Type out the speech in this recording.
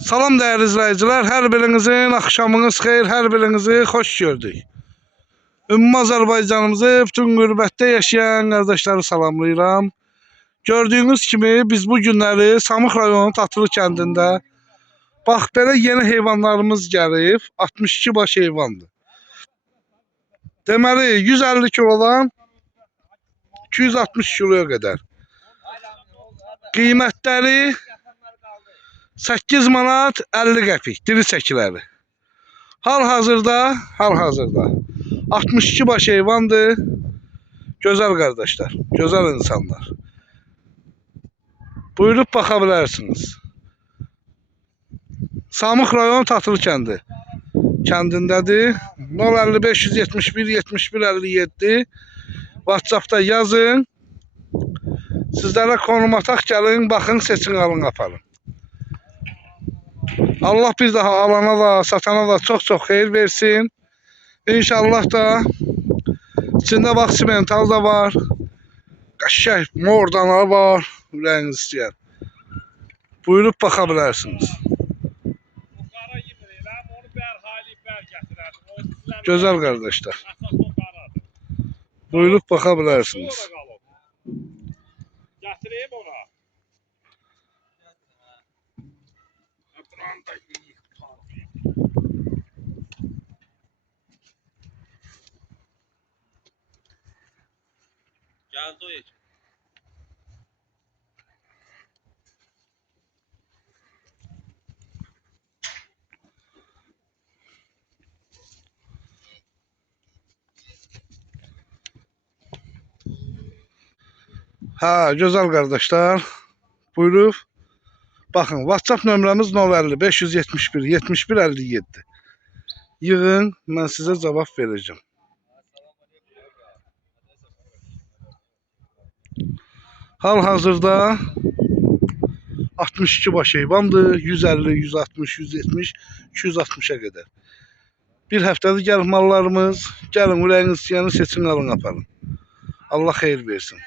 Salam değerli izleyiciler, her birinizin akşamınız xeyir, her birinizi hoş gördük. Ümmü Azərbaycanımızı bütün qürbətdə yaşayan kardeşleri salamlayıram. Gördüğünüz kimi biz bu günləri Samux rayonu Tatlı kəndində bax belə yeni heyvanlarımız gəlib, 62 baş heyvandır. Deməli 150 kilodan 260 kiloya qədər. Qiymətləri 8 manat 50 qəpik diri çəkiləri. Hal-hazırda 62 baş heyvandır. Gözəl qardaşlar, gözəl insanlar. Buyurub baxa bilərsiniz. Samux rayon Tatlı kəndindədir. 055 171 71 57 WhatsApp'da yazın. Sizlərə konum ataq, gəlin, baxın, seçin, alın, aparın. Allah bir daha alana da, satana da çok xeyir versin. İnşallah da içinde bak simental da var. Qəşəng mor danalar var. Ürəyiniz istəyər. Buyurub baxa bilərsiniz. Gözəl qardaşlar. Buyurub baxa bilərsiniz. Gətireyim ona. Geldi o yeç. Ha, güzel kardeşler. Buyurub. Bakın WhatsApp nömrəmiz 050 571 71 57. Yığın, ben size cevap vereceğim. Hal-hazırda 62 baş heyvandır. 150, 160, 170, 260'a kadar. Bir həftədir gəlib mallarımız. Gəlin, ürəyiniz istəyəni seçin, alın, aparın. Allah xeyir versin.